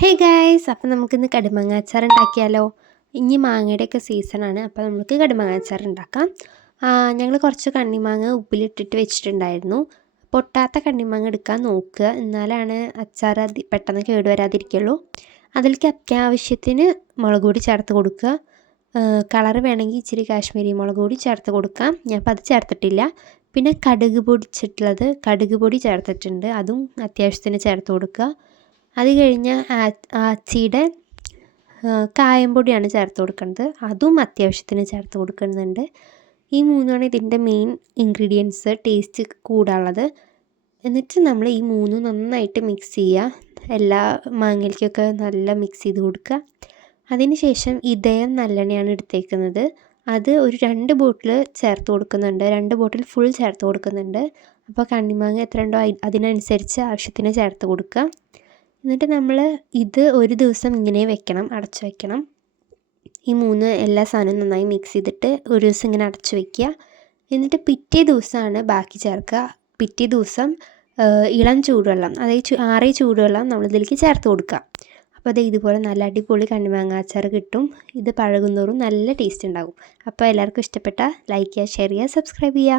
Hey guys, അപ്പോൾ നമുക്കിന്ന് കടുമാങ്ങ അച്ചാർ ഉണ്ടാക്കിയാലോ. ഇനി മാങ്ങയുടെയൊക്കെ സീസണാണ്, അപ്പോൾ നമുക്ക് കടുമാങ്ങ അച്ചാർ ഉണ്ടാക്കാം. ഞങ്ങൾ കുറച്ച് കണ്ണിമാങ്ങ ഉപ്പിലിട്ടിട്ട് വെച്ചിട്ടുണ്ടായിരുന്നു. പൊട്ടാത്ത കണ്ണിമാങ്ങ എടുക്കാൻ നോക്കുക, എന്നാലാണ് അച്ചാർ പെട്ടെന്ന് കേടുവരാതിരിക്കുള്ളൂ. അതിലേക്ക് അത്യാവശ്യത്തിന് മുളക് പൊടി ചേർത്ത് കൊടുക്കുക. കളറ് വേണമെങ്കിൽ ഇച്ചിരി കാശ്മീരി മുളക് പൊടി ചേർത്ത് കൊടുക്കാം. ഞാൻ അപ്പോൾ അത് ചേർത്തിട്ടില്ല. പിന്നെ കടുക് കടുക് പൊടി ചേർത്തിട്ടുണ്ട്, അതും അത്യാവശ്യത്തിന് ചേർത്ത് കൊടുക്കുക. അത് കഴിഞ്ഞ് ആച്ചിയുടെ കായം പൊടിയാണ് ചേർത്ത് കൊടുക്കുന്നത്, അതും അത്യാവശ്യത്തിന് ചേർത്ത് കൊടുക്കുന്നുണ്ട്. ഈ മൂന്നാണ് ഇതിൻ്റെ മെയിൻ ഇൻഗ്രീഡിയൻസ്, ടേസ്റ്റ് കൂടാനുള്ളത്. എന്നിട്ട് നമ്മൾ ഈ മൂന്നും നന്നായിട്ട് മിക്സ് ചെയ്യുക, എല്ലാ മാങ്ങയിലേക്കൊക്കെ നല്ല മിക്സ് ചെയ്ത് കൊടുക്കുക. അതിന് ശേഷം ഇതയം നല്ലെണ്ണയാണ് എടുത്തേക്കുന്നത്, അത് ഒരു 2 ബോട്ടിൽ ചേർത്ത് കൊടുക്കുന്നുണ്ട്, 2 ബോട്ടിൽ ഫുൾ ചേർത്ത് കൊടുക്കുന്നുണ്ട്. അപ്പോൾ കണ്ണിമാങ്ങ എത്ര ഉണ്ടോ അതിനനുസരിച്ച് ആവശ്യത്തിന് ചേർത്ത് കൊടുക്കുക. എന്നിട്ട് നമ്മൾ ഇത് ഒരു ദിവസം ഇങ്ങനെ വെക്കണം, അടച്ചു വെക്കണം. ഈ എല്ലാ സാധനവും നന്നായി മിക്സ് ചെയ്തിട്ട് ഒരു ദിവസം ഇങ്ങനെ അടച്ചു വയ്ക്കുക. എന്നിട്ട് പിറ്റേ ദിവസമാണ് ബാക്കി ചേർക്കുക. പിറ്റേ ദിവസം ഇളം ചൂടുവെള്ളം, അതായത് ആറിയ ചൂടുവെള്ളം നമ്മളിതിലേക്ക് ചേർത്ത് കൊടുക്കുക. അപ്പോൾ അത് ഇതുപോലെ നല്ല അടിപൊളി കണ്ണിമാങ്ങ അച്ചാർ കിട്ടും. ഇത് പഴകുന്തോറും നല്ല ടേസ്റ്റ് ഉണ്ടാകും. അപ്പോൾ എല്ലാവർക്കും ഇഷ്ടപ്പെട്ടാൽ ലൈക്ക് ചെയ്യുക, ഷെയർ ചെയ്യുക, സബ്സ്ക്രൈബ് ചെയ്യുക.